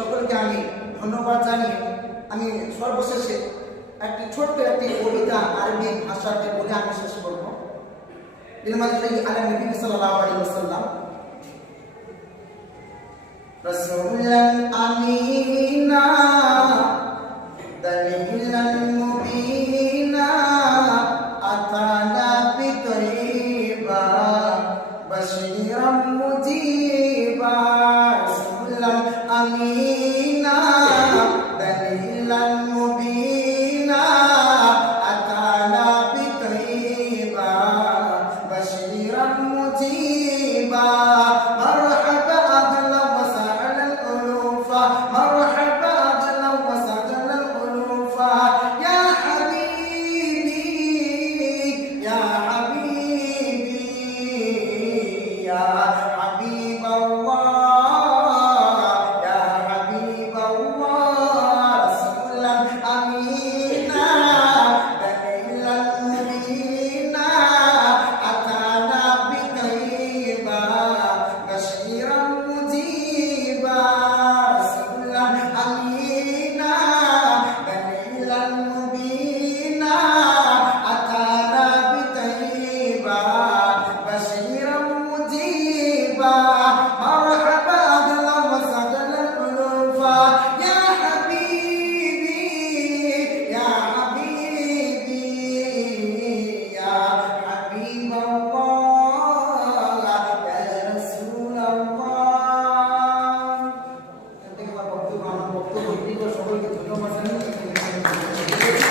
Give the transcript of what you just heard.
সকলকে আমি ধন্যবাদ জানিয়ে আমি সর্বশেষে একটি ছোট্ট একটি কবিতা আরবি ভাষাতে বলে আমি শেষ করব। বিলমাদি আলা নবী সাল্লাল্লাহু আলাইহি ওয়াসাল্লাম। রাসূলান criar বক্তব্য আমার বক্তব্য সকলকে ধন্যবাদ জানাই